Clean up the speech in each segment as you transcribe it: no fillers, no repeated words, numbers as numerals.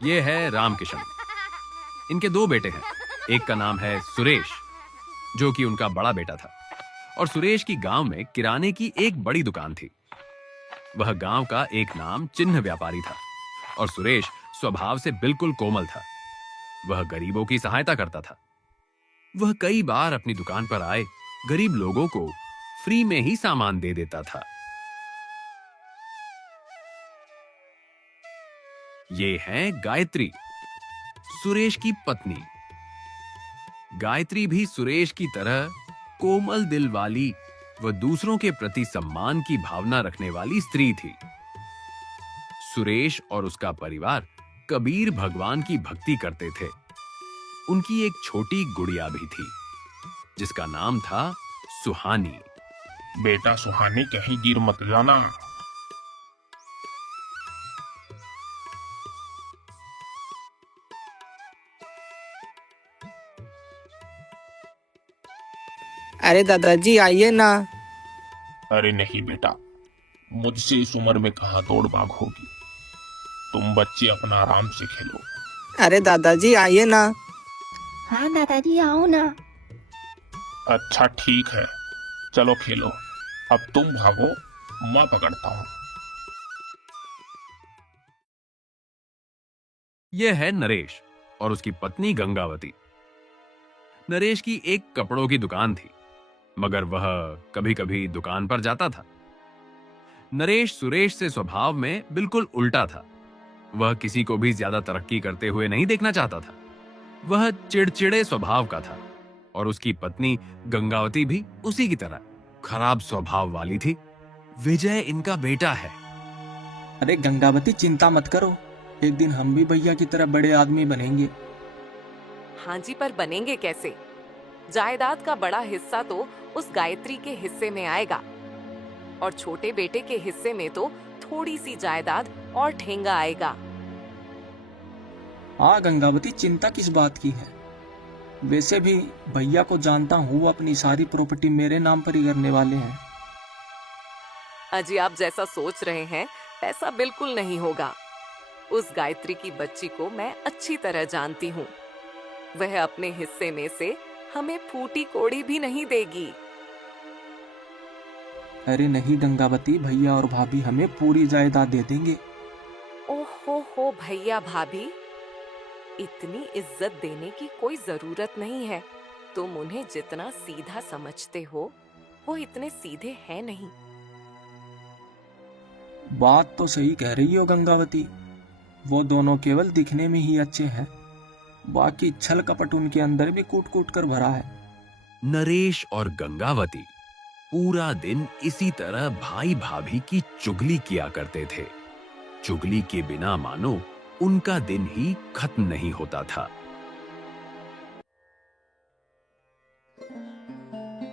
ये है रामकिशन। इनके दो बेटे हैं। एक का नाम है सुरेश, जो कि उनका बड़ा बेटा था, और सुरेश की गांव में किराने की एक बड़ी दुकान थी। वह गांव का एक नाम चिन्ह व्यापारी था, और सुरेश स्वभाव से बिल्कुल कोमल था। वह गरीबों की सहायता करता था। वह कई बार अपनी दुकान पर आए गरीब लोगों को फ्री में ही सामान दे देता था। ये है गायत्री, सुरेश की पत्नी। गायत्री भी सुरेश की तरह कोमल दिल वाली व दूसरों के प्रति सम्मान की भावना रखने वाली स्त्री थी। सुरेश और उसका परिवार कबीर भगवान की भक्ति करते थे। उनकी एक छोटी गुड़िया भी थी, जिसका नाम था सुहानी। बेटा सुहानी, कहीं गिर मत जाना। अरे दादाजी आइए ना। अरे नहीं बेटा, मुझसे इस उम्र में कहाँ दौड़ भाग होगी। तुम बच्चे अपना आराम से खेलो। अरे दादाजी आइए ना। हाँ दादाजी आओ ना। अच्छा ठीक है, चलो खेलो। अब तुम भागो, मैं पकड़ता हूँ। यह है नरेश और उसकी पत्नी गंगावती। नरेश की एक कपड़ों की दुकान थी, मगर वह कभी कभी दुकान पर जाता था। नरेश सुरेश से स्वभाव में बिल्कुल उल्टा था। वह किसी को भी ज्यादा तरक्की करते हुए नहीं देखना चाहता था। वह चिड़चिड़े स्वभाव का था, और उसकी पत्नी गंगावती भी उसी की तरह खराब स्वभाव वाली थी। विजय इनका बेटा है। अरे गंगावती, चिंता मत करो, एक दिन हम भी भैया की तरह बड़े आदमी बनेंगे। हाँ जी, पर बनेंगे कैसे? जायदाद का बड़ा हिस्सा तो उस गायत्री के हिस्से में आएगा, और छोटे बेटे के हिस्से में तो थोड़ी सी जायदाद और ठेंगा आएगा। हाँ गंगावती, चिंता किस बात की है? वैसे भी भैया को जानता हूँ, वो अपनी सारी प्रॉपर्टी मेरे नाम पर ही करने वाले हैं। अजी, आप जैसा सोच रहे हैं ऐसा बिल्कुल नहीं होगा। उस गायत्री की बच्ची को मैं अच्छी तरह जानती हूँ। वह अपने हिस्से में से हमें फूटी कोड़ी भी नहीं देगी। अरे नहीं गंगावती, भैया और भाभी हमें पूरी जायदाद दे देंगे। ओहो हो भैया भाभी, इतनी इज्जत देने की कोई जरूरत नहीं है। तुम उन्हें जितना सीधा समझते हो, वो इतने सीधे हैं नहीं। बात तो सही कह रही हो गंगावती, वो दोनों केवल दिखने में ही अच्छे हैं, बाकी छल कपट उनके अंदर भी कूट कूट कर भरा है। नरेश और गंगावती पूरा दिन इसी तरह भाई भाभी की चुगली किया करते थे। चुगली के बिना मानो उनका दिन ही खत्म नहीं होता था।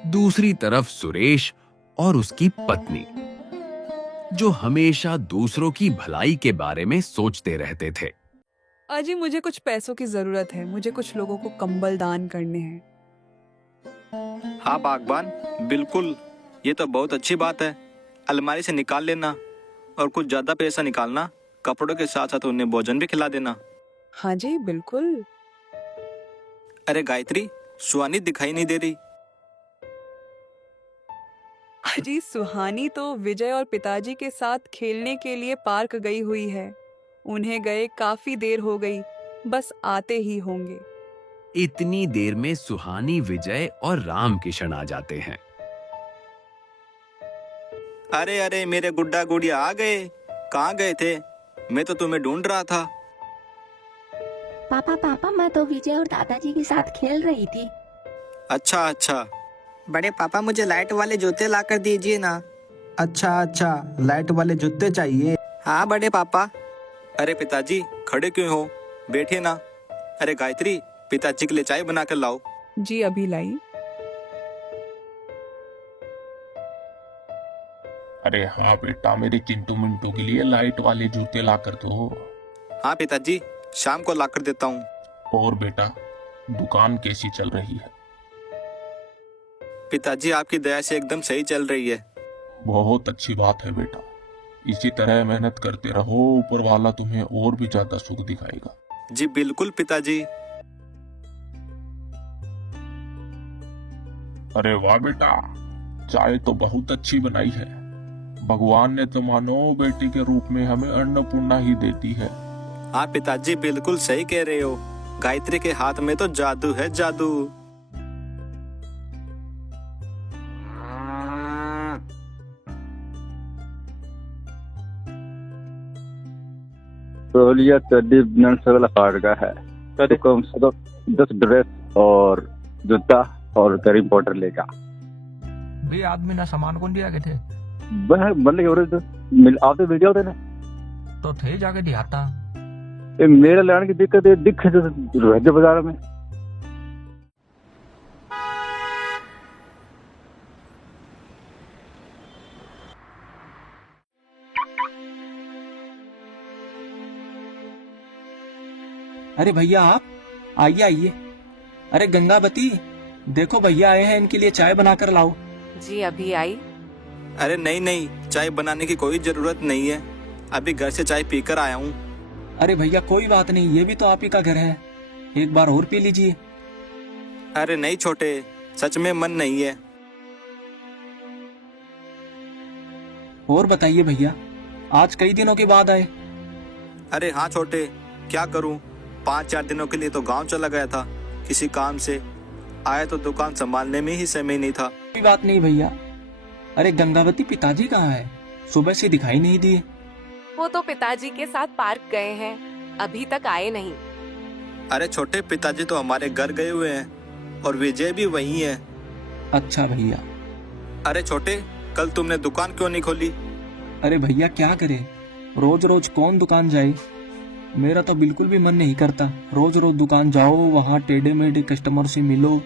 दूसरी तरफ सुरेश और उसकी पत्नी, जो हमेशा दूसरों की भलाई के बारे में सोचते रहते थे। अजी, मुझे कुछ पैसों की जरूरत है। मुझे कुछ लोगों को कंबल दान करने हैं। हाँ बागबान, बिल्कुल, ये तो बहुत अच्छी बात है। अलमारी से निकाल लेना, और कुछ ज्यादा पैसा निकालना। कपड़ों के साथ साथ उन्हें भोजन भी खिला देना। हाँ जी बिल्कुल। अरे गायत्री, सुहानी दिखाई नहीं दे रही। अजी, सुहानी तो विजय और पिताजी के साथ खेलने के लिए पार्क गई हुई है। उन्हें गए काफी देर हो गई, बस आते ही होंगे। इतनी देर में सुहानी, विजय और रामकिशन आ जाते हैं। अरे अरे, मेरे गुड्डा गुड़िया आ गए। कहाँ गए थे? मैं तो तुम्हें ढूंढ रहा था। पापा पापा, मैं तो विजय और दादाजी के साथ खेल रही थी। अच्छा अच्छा। बड़े पापा, मुझे लाइट वाले जूते ला कर दीजिए ना। अच्छा, लाइट वाले जूते चाहिए? हाँ बड़े पापा। अरे पिताजी, खड़े क्यों हो? बैठिए ना। अरे गायत्री, पिताजी के लिए चाय बना कर लाओ। जी अभी लाई। अरे हाँ बेटा, मेरे चिंटू मिंटू के लिए लाइट वाले जूते ला कर दो। हाँ पिताजी, शाम को ला कर देता हूँ। और बेटा, दुकान कैसी चल रही है? पिताजी, आपकी दया से एकदम सही चल रही है। बहुत अच्छी बात है बेटा, इसी तरह मेहनत करते रहो, ऊपर वाला तुम्हें और भी ज्यादा सुख दिखाएगा। जी बिल्कुल पिताजी। अरे वाह बेटा, चाय तो बहुत अच्छी बनाई है। भगवान ने तो मानो बेटी के रूप में हमें अन्नपूर्णा ही देती है। आप पिताजी बिल्कुल सही कह रहे हो। गायत्री के हाथ में तो जादू है, जादू। तौलिया चड्डी बनन सगला फाड़ का है तो कम से कम 10 ड्रेस और जूता और गरीब पाउडर लेगा। भाई आदमी ना सामान कौन दिया के थे? वह मतलब आप तो वीडियो थे ना तो थे जाके दिखाता। ये मेरे लाने की दिक्कत है, दिक्कत रहते बाजार में। अरे भैया आप आइए आइए। अरे गंगावती देखो भैया आए हैं, इनके लिए चाय बनाकर लाओ। जी अभी आई। अरे नहीं नहीं, चाय बनाने की कोई जरूरत नहीं है, अभी घर से चाय पीकर आया हूँ। अरे भैया कोई बात नहीं, ये भी तो आप ही का घर है, एक बार और पी लीजिए। अरे नहीं छोटे, सच में मन नहीं है। और बताइए भैया, आज कई दिनों के बाद आए। अरे हाँ छोटे, क्या करूँ, 5-4 दिनों के लिए तो गांव चला गया था किसी काम से। आया तो दुकान संभालने में ही समय नहीं था। कोई बात नहीं भैया। अरे गंगावती पिताजी कहाँ है? सुबह से दिखाई नहीं दिए। वो तो पिताजी के साथ पार्क गए हैं, अभी तक आए नहीं। अरे छोटे, पिताजी तो हमारे घर गए हुए हैं और विजय भी वही है। अच्छा भैया। अरे छोटे, कल तुमने दुकान क्यों नहीं खोली? अरे भैया क्या करे, रोज रोज कौन दुकान जाए। मेरा तो बिल्कुल भी मन नहीं करता। रोज रोज दुकान जाओ, वहाँ टेढ़े मेढ़े कस्टमर से मिलो,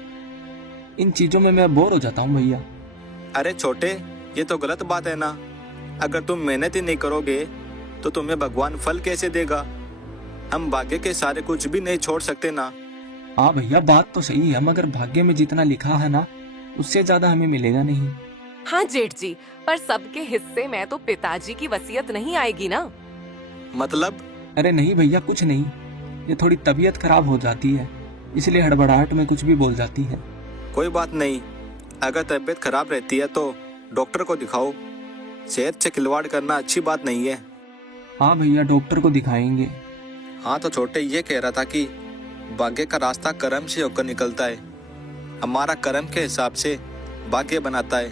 इन चीजों में मैं बोर हो जाता हूँ भैया। अरे छोटे, ये तो गलत बात है ना। अगर तुम मेहनत ही नहीं करोगे तो तुम्हें भगवान फल कैसे देगा? हम भाग्य के सारे कुछ भी नहीं छोड़ सकते ना। हाँ भैया बात तो सही है, मगर भाग्य में जितना लिखा है ना उससे ज्यादा हमें मिलेगा नहीं। हाँ जेठ जी, पर सबके हिस्से में तो पिताजी की वसीयत नहीं आएगी ना। मतलब? अरे नहीं भैया कुछ नहीं, ये थोड़ी तबीयत खराब हो जाती है, इसलिए हड़बड़ाहट में कुछ भी बोल जाती है। कोई बात नहीं, अगर तबीयत खराब रहती है तो डॉक्टर को दिखाओ। सेहत से खिलवाड़ करना अच्छी बात नहीं है। हाँ भैया डॉक्टर को दिखाएंगे। हाँ तो छोटे, ये कह रहा था कि भाग्य का रास्ता कर्म से होकर निकलता है। हमारा कर्म के हिसाब से भाग्य बनाता है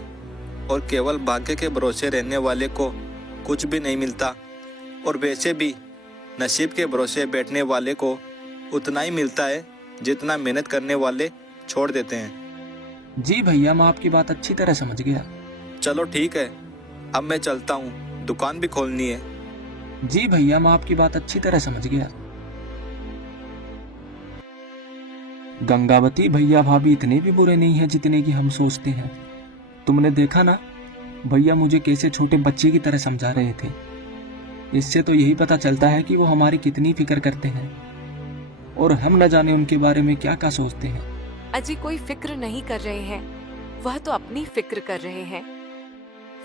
और केवल भाग्य के भरोसे रहने वाले को कुछ भी नहीं मिलता, और वैसे भी नसीब के भरोसे बैठने वाले को उतना ही मिलता है जितना मेहनत करने वाले छोड़ देते हैं। जी भैया मैं आपकी बात अच्छी तरह समझ गया। चलो ठीक है, अब मैं चलता हूँ, दुकान भी खोलनी है। जी भैया मैं आपकी बात अच्छी तरह समझ गया। गंगावती भैया भाभी इतने भी बुरे नहीं है जितने की हम सोचते हैं। तुमने देखा ना भैया मुझे कैसे छोटे बच्चे की तरह समझा रहे थे। इससे तो यही पता चलता है कि वो हमारी कितनी फिक्र करते हैं और हम न जाने उनके बारे में क्या क्या सोचते हैं। अजी कोई फिक्र नहीं कर रहे हैं, वह तो अपनी फिक्र कर रहे हैं।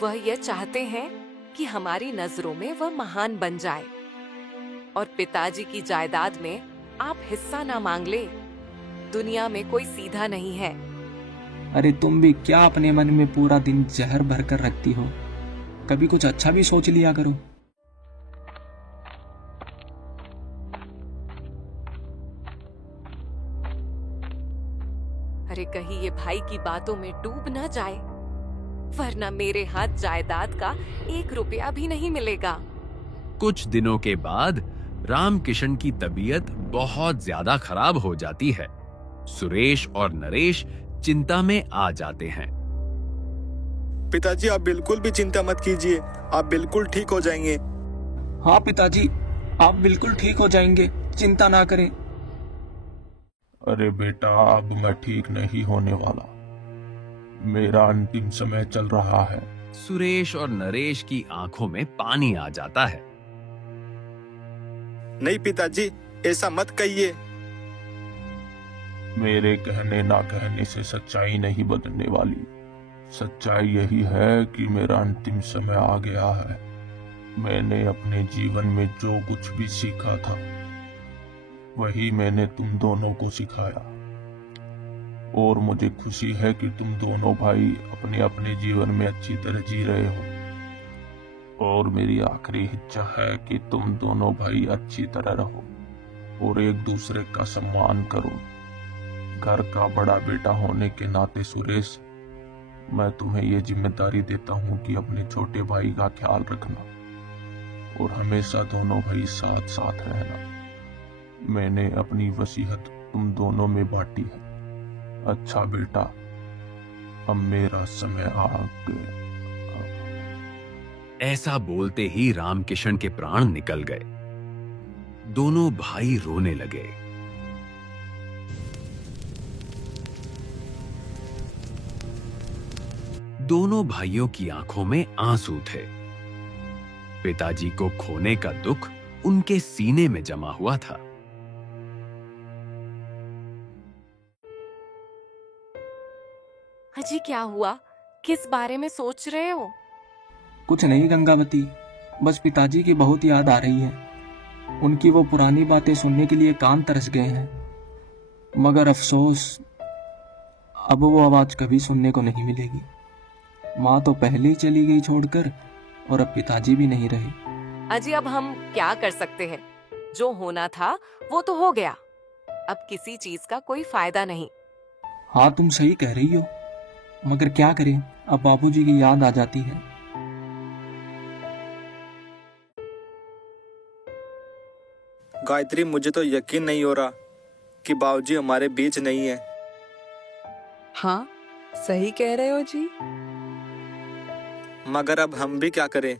वह यह चाहते हैं कि हमारी नजरों में वह महान बन जाए और पिताजी की जायदाद में आप हिस्सा ना मांग ले। दुनिया में कोई सीधा नहीं है। अरे तुम भी क्या अपने मन में पूरा दिन जहर भर कर रखती हो, कभी कुछ अच्छा भी सोच लिया करो। अरे कहीं ये भाई की बातों में डूब ना जाए, वरना मेरे हाथ जायदाद का 1 रुपया भी नहीं मिलेगा। कुछ दिनों के बाद रामकिशन की तबीयत बहुत ज्यादा खराब हो जाती है। सुरेश और नरेश चिंता में आ जाते हैं। पिताजी आप बिल्कुल भी चिंता मत कीजिए, आप बिल्कुल ठीक हो जाएंगे। हाँ पिताजी आप बिल्कुल ठीक हो जाएंगे, चिंता ना करें। अरे बेटा, अब मैं ठीक नहीं होने वाला, मेरा अंतिम समय चल रहा है। सुरेश और नरेश की आंखों में पानी आ जाता है। नहीं पिताजी, ऐसा मत कहिए। मेरे कहने ना कहने से सच्चाई नहीं बदलने वाली। सच्चाई यही है कि मेरा अंतिम समय आ गया है। मैंने अपने जीवन में जो कुछ भी सीखा था वही मैंने तुम दोनों को सिखाया, और मुझे खुशी है कि तुम दोनों भाई अपने अपने जीवन में अच्छी तरह जी रहे हो। और मेरी आखिरी इच्छा है कि तुम दोनों भाई अच्छी तरह रहो और एक दूसरे का सम्मान करो। घर का बड़ा बेटा होने के नाते सुरेश, मैं तुम्हें ये जिम्मेदारी देता हूँ कि अपने छोटे भाई का ख्याल रखना और हमेशा दोनों भाई साथ साथ रहना। मैंने अपनी वसीयत तुम दोनों में बांटी है। अच्छा बेटा, अब मेरा समय आ गया। ऐसा बोलते ही रामकिशन के प्राण निकल गए। दोनों भाई रोने लगे। दोनों भाइयों की आंखों में आंसू थे। पिताजी को खोने का दुख उनके सीने में जमा हुआ था। अजी क्या हुआ? किस बारे में सोच रहे हो? कुछ नहीं गंगावती, बस पिताजी की बहुत याद आ रही है। उनकी वो पुरानी बातें सुनने के लिए कान तरस गए हैं, मगर अफसोस अब वो आवाज कभी सुनने को नहीं मिलेगी। माँ तो पहले ही चली गई छोड़कर, और अब पिताजी भी नहीं रहे। अजी अब हम क्या कर सकते हैं? जो होना था वो तो हो गया। अब किसी चीज का कोई फायदा नहीं। हाँ तुम सही कह रही हो, मगर क्या करें, अब बाबूजी की याद आ जाती है। गायत्री, मुझे तो यकीन नहीं हो रहा कि बाबूजी हमारे बीच नहीं है। हाँ, सही कह रहे हो जी। मगर अब हम भी क्या करें?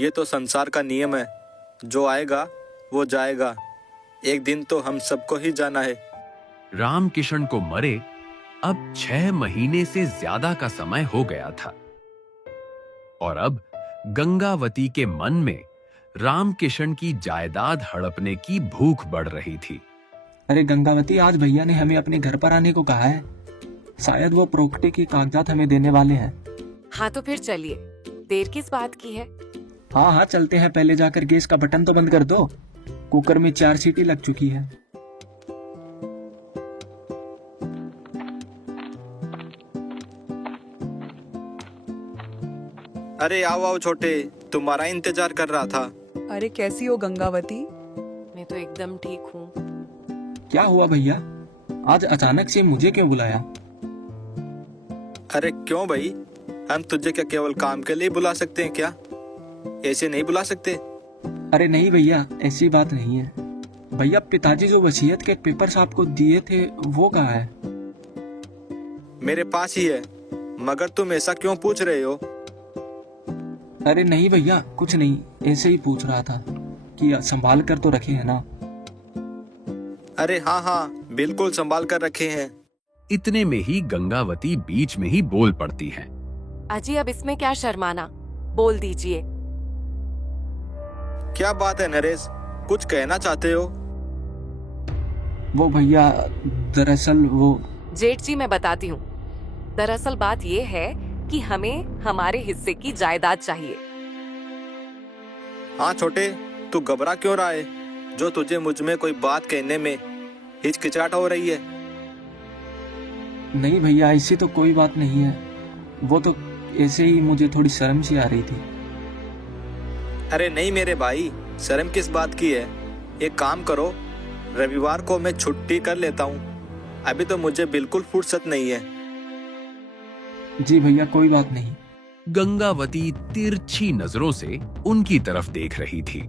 ये तो संसार का नियम है, जो आएगा वो जाएगा। एक दिन तो हम सबको ही जाना है। रामकिशन को मरे अब 6 महीने से ज्यादा का समय हो गया था, और अब गंगावती के मन में रामकिशन की जायदाद हड़पने की भूख बढ़ रही थी। अरे गंगावती, आज भैया ने हमें अपने घर पर आने को कहा है। शायद वो प्रॉपर्टी के कागजात हमें देने वाले हैं। हाँ तो फिर चलिए, देर किस बात की है? हाँ हाँ चलते हैं। पहले जाकर गैस का बटन तो बंद कर दो। कुकर में 4 सीटी लग चुकी है। अरे आओ आओ छोटे, तुम्हारा इंतजार कर रहा था। अरे कैसी हो गंगावती? मैं तो एकदम ठीक हूँ। क्या हुआ भैया, आज अचानक से मुझे क्यों बुलाया? अरे क्यों भाई, हम तुझे क्या केवल काम के लिए बुला सकते हैं क्या? ऐसे नहीं बुला सकते। अरे नहीं भैया, ऐसी बात नहीं है। भैया, पिताजी जो वसीयत के पेपर्स आपको दिए थे वो कहाँ है? मेरे पास ही है, मगर तुम ऐसा क्यों पूछ रहे हो? अरे नहीं भैया, कुछ नहीं, ऐसे ही पूछ रहा था कि संभाल कर तो रखे हैं ना। अरे हाँ हाँ, बिल्कुल संभाल कर रखे हैं। इतने में ही गंगावती बीच में ही बोल पड़ती है। अजी अब इसमें क्या शर्माना, बोल दीजिए। क्या बात है नरेश, कुछ कहना चाहते हो? वो भैया, दरअसल वो। जेठ जी मैं बताती हूँ। दरअसल बात ये है कि हमें हमारे हिस्से की जायदाद चाहिए। हाँ छोटे, तू घबरा क्यों रहा है? जो तुझे मुझ में कोई बात कहने में हिचकिचाहट हो रही है? नहीं भैया, ऐसी तो कोई बात नहीं है। वो तो ऐसे ही मुझे थोड़ी शर्म सी आ रही थी। अरे नहीं मेरे भाई, शर्म किस बात की है? एक काम करो, रविवार को मैं छुट्टी कर लेता हूँ। अभी तो मुझे बिल्कुल फुर्सत नहीं है। जी भैया, कोई बात नहीं। गंगावती तिरछी नजरों से उनकी तरफ देख रही थी।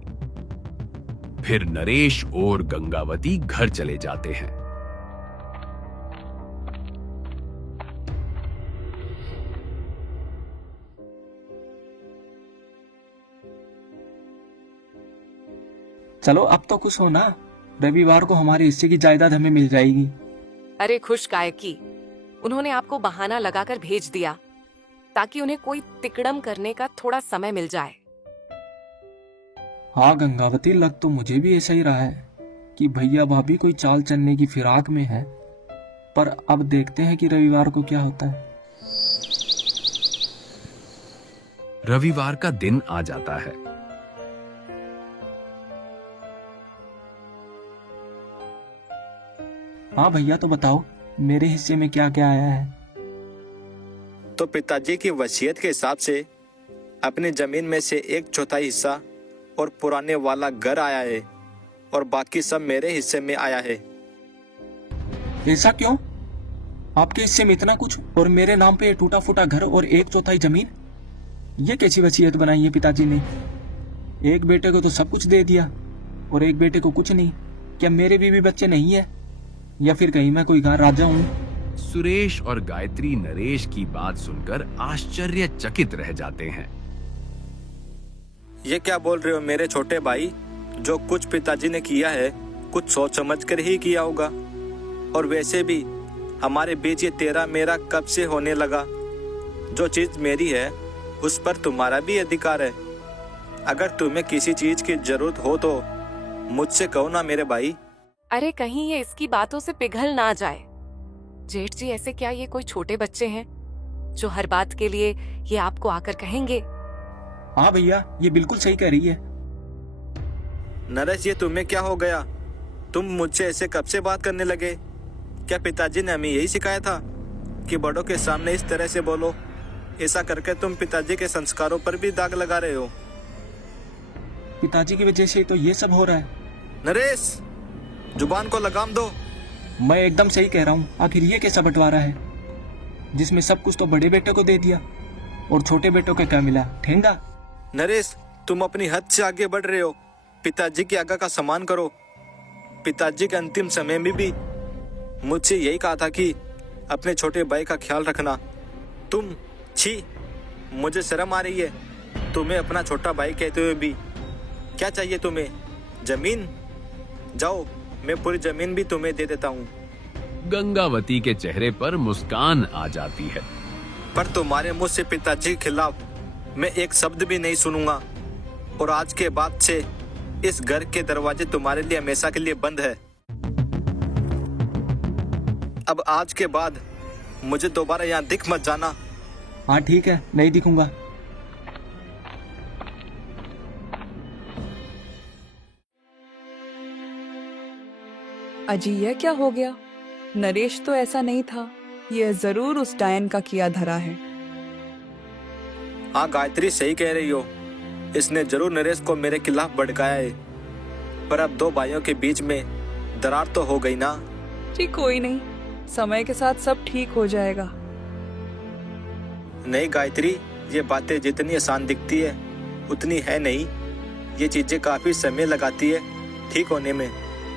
फिर नरेश और गंगावती घर चले जाते हैं। चलो अब तो खुश हो ना, रविवार को हमारे हिस्से की जायदाद हमें मिल जाएगी। अरे खुश काय की, उन्होंने आपको बहाना लगाकर भेज दिया ताकि उन्हें कोई तिकड़म करने का थोड़ा समय मिल जाए। हाँ गंगावती, लग तो मुझे भी ऐसा ही रहा है कि भैया भाभी कोई चाल चलने की फिराक में है, पर अब देखते हैं कि रविवार को क्या होता है। रविवार का दिन आ जाता है हाँ भैया, तो बताओ मेरे हिस्से में क्या क्या आया है। तो पिताजी की वसीयत के हिसाब से अपनी जमीन में से 1/4 हिस्सा और पुराने वाला घर आया है और बाकी सब मेरे हिस्से में आया है। ऐसा क्यों? आपके हिस्से में इतना कुछ और मेरे नाम पे टूटा फूटा घर और 1/4 जमीन? ये कैसी वसीयत बनाई है पिताजी ने? एक बेटे को तो सब कुछ दे दिया और एक बेटे को कुछ नहीं। क्या मेरे बीवी बच्चे नहीं है, या फिर कहीं मैं कोई गाय राजा हूँ? सुरेश और गायत्री नरेश की बात सुनकर आश्चर्यचकित रह जाते हैं। ये क्या बोल रहे हो मेरे छोटे भाई? जो कुछ पिताजी ने किया है कुछ सोच समझ कर ही किया होगा। और वैसे भी हमारे बीच ये तेरा मेरा कब से होने लगा? जो चीज मेरी है उस पर तुम्हारा भी अधिकार है। अगर तुम्हें किसी चीज की जरूरत हो तो मुझसे कहो ना मेरे भाई। अरे कहीं ये इसकी बातों से पिघल ना जाए। जेठ जी, ऐसे क्या ये कोई छोटे बच्चे हैं जो हर बात के लिए ये आपको आकर कहेंगे? हाँ भैया, ये बिल्कुल सही कह रही है। नरेश, ये तुम्हें क्या हो गया? तुम मुझसे ऐसे कब से बात करने लगे? क्या पिताजी ने हमें यही सिखाया था कि बड़ों के सामने इस तरह से बोलो? ऐसा करके तुम पिताजी के संस्कारों पर भी दाग लगा रहे हो। पिताजी की वजह से तो ये सब हो रहा है। नरेश, जुबान को लगाम दो। मैं एकदम सही कह रहा हूँ। आखिर ये कैसा बंटवारा है जिसमें सब कुछ तो बड़े बेटे को दे दिया और छोटे बेटों को क्या मिला? ठेंगा। नरेश, तुम अपनी हद से आगे बढ़ रहे हो। पिताजी की आज्ञा का सम्मान करो। पिताजी के अंतिम समय में भी मुझसे यही कहा था कि अपने छोटे भाई का ख्याल रखना। तुम, छी, मुझे शर्म आ रही है तुम्हें अपना छोटा भाई कहते हुए भी। क्या चाहिए तुम्हें? जमीन? जाओ, मैं पूरी जमीन भी तुम्हें दे देता हूँ। गंगावती के चेहरे पर मुस्कान आ जाती है। पर तुम्हारे मुंह से पिताजी के खिलाफ मैं एक शब्द भी नहीं सुनूंगा। और आज के बाद से इस घर के दरवाजे तुम्हारे लिए हमेशा के लिए बंद है। अब आज के बाद मुझे दोबारा यहाँ दिख मत जाना। हाँ ठीक है, नहीं दिखूंगा। अजी, यह क्या हो गया? नरेश तो ऐसा नहीं था। यह जरूर उस डायन का किया धरा है। हाँ गायत्री, सही कह रही हो। इसने जरूर नरेश को मेरे खिलाफ भड़काया है। पर अब दो भाइयों के बीच में दरार तो हो गई ना। जी कोई नहीं, समय के साथ सब ठीक हो जाएगा। नहीं गायत्री, ये बातें जितनी आसान दिखती है उतनी है नहीं। ये चीजें काफी समय लगाती है ठीक होने में।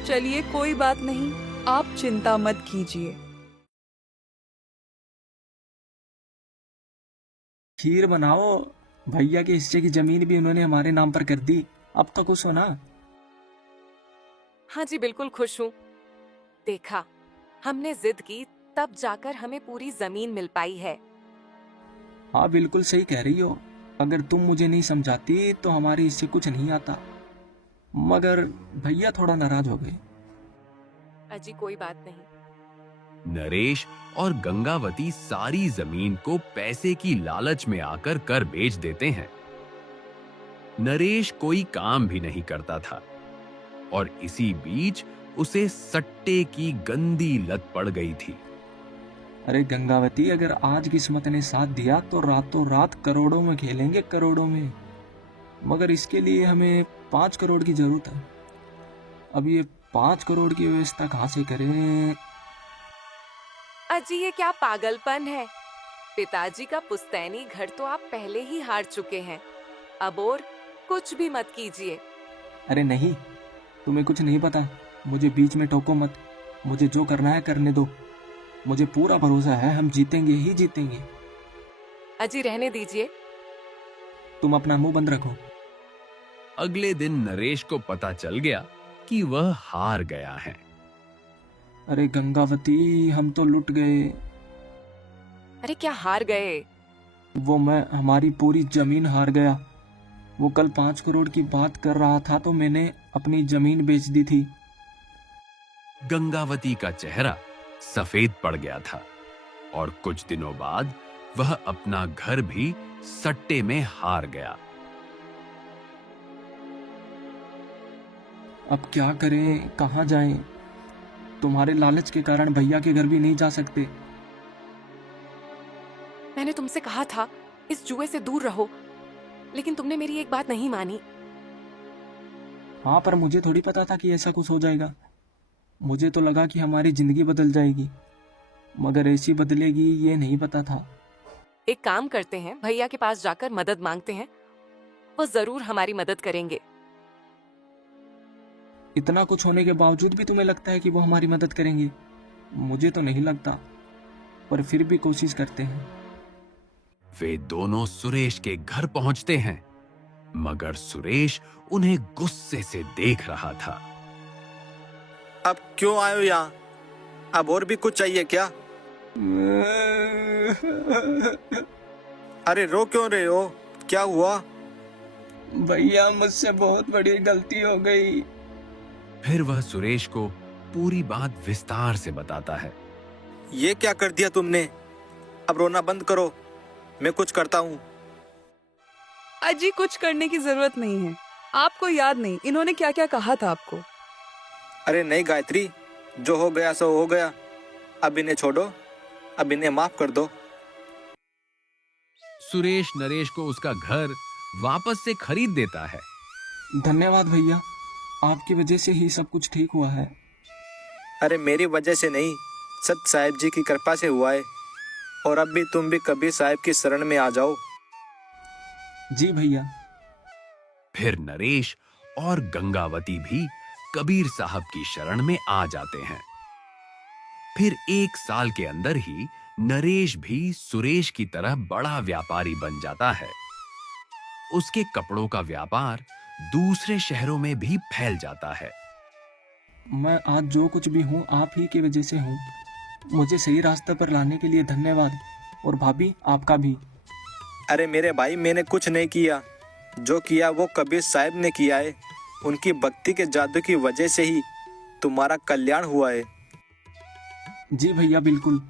चलिए कोई बात नहीं, आप चिंता मत कीजिए। खीर बनाओ। भैया के हिस्से की जमीन भी उन्होंने हमारे नाम पर कर दी। अब तो खुश हो ना? हाँ जी, बिल्कुल खुश हूँ। देखा, हमने जिद की तब जाकर हमें पूरी जमीन मिल पाई है। हाँ बिल्कुल सही कह रही हो। अगर तुम मुझे नहीं समझाती तो हमारे हिस्से कुछ नहीं आता। मगर भैया थोड़ा नाराज हो गए। अजी कोई बात नहीं। नरेश और गंगावती सारी जमीन को पैसे की लालच में आकर कर बेच देते हैं। नरेश कोई काम भी नहीं करता था और इसी बीच उसे सट्टे की गंदी लत पड़ गई थी। अरे गंगावती, अगर आज किस्मत ने साथ दिया तो रातों रात करोड़ों में खेलेंगे, करोड़ों में। मगर इसके लिए हमें 5 करोड़ की जरूरत है। अब ये 5 करोड़ की व्यवस्था कहाँ से करें? अजी ये क्या पागलपन है? पिताजी का पुश्तैनी घर तो आप पहले ही हार चुके हैं। अब और कुछ भी मत कीजिए। अरे नहीं, तुम्हें कुछ नहीं पता। मुझे बीच में टोको मत। मुझे जो करना है करने दो। मुझे पूरा भरोसा है हम जीतेंगे ही जीतेंगे। अजी रहने दीजिए। तुम अपना मुंह बंद रखो। अगले दिन नरेश को पता चल गया कि वह हार गया है। अरे गंगावती, हम तो लुट गए। अरे क्या हार गए? वो मैं हमारी पूरी जमीन हार गया। वो कल 5 करोड़ की बात कर रहा था तो मैंने अपनी जमीन बेच दी थी। गंगावती का चेहरा सफेद पड़ गया था और कुछ दिनों बाद वह अपना घर भी सट्टे में हार गया। अब क्या करें, कहाँ जाएं? तुम्हारे लालच के कारण भैया के घर भी नहीं जा सकते। मैंने तुमसे कहा था इस जुए से दूर रहो, लेकिन तुमने मेरी एक बात नहीं मानी। हाँ, पर मुझे थोड़ी पता था कि ऐसा कुछ हो जाएगा। मुझे तो लगा कि हमारी जिंदगी बदल जाएगी, मगर ऐसी बदलेगी ये नहीं पता था। एक काम करते हैं, भैया के पास जाकर मदद मांगते हैं, वो जरूर हमारी मदद करेंगे। इतना कुछ होने के बावजूद भी तुम्हें लगता है कि वो हमारी मदद करेंगे? मुझे तो नहीं लगता, पर फिर भी कोशिश करते हैं। वे दोनों सुरेश के घर पहुंचते हैं, मगर सुरेश उन्हें गुस्से से देख रहा था। अब क्यों आए हो यहाँ? अब और भी कुछ चाहिए क्या? अरे रो क्यों रहे हो? क्या हुआ? भैया, मुझसे बहुत बड़ी गलती हो गई। फिर वह सुरेश को पूरी बात विस्तार से बताता है। ये क्या कर दिया तुमने? अब रोना बंद करो, मैं कुछ करता हूँ। अजी, कुछ करने की जरूरत नहीं है। आपको याद नहीं इन्होंने क्या क्या कहा था आपको? अरे नहीं गायत्री, जो हो गया सो हो गया। अब इन्हें छोड़ो, अब इन्हें माफ कर दो। सुरेश नरेश को उसका घर वापस से खरीद देता है। धन्यवाद भैया, आपकी वजह से ही सब कुछ ठीक हुआ है। अरे मेरी वजह से नहीं, सत साहिब जी की कृपा से हुआ है। और अब भी तुम भी कबीर साहिब की शरण में आ जाओ। जी भैया। फिर नरेश और गंगावती भी कबीर साहब की शरण में आ जाते हैं। फिर 1 साल के अंदर ही नरेश भी सुरेश की तरह बड़ा व्यापारी बन जाता है। उसके कपड़ों का व्यापार दूसरे शहरों में भी फैल जाता है। मैं आज जो कुछ भी हूँ आप ही की वजह से हूँ। मुझे सही रास्ते पर लाने के लिए धन्यवाद, और भाभी आपका भी। अरे मेरे भाई, मैंने कुछ नहीं किया। जो किया वो कबीर साहिब ने किया है। उनकी भक्ति के जादू की वजह से ही तुम्हारा कल्याण हुआ है। जी भैया, बिल्कुल।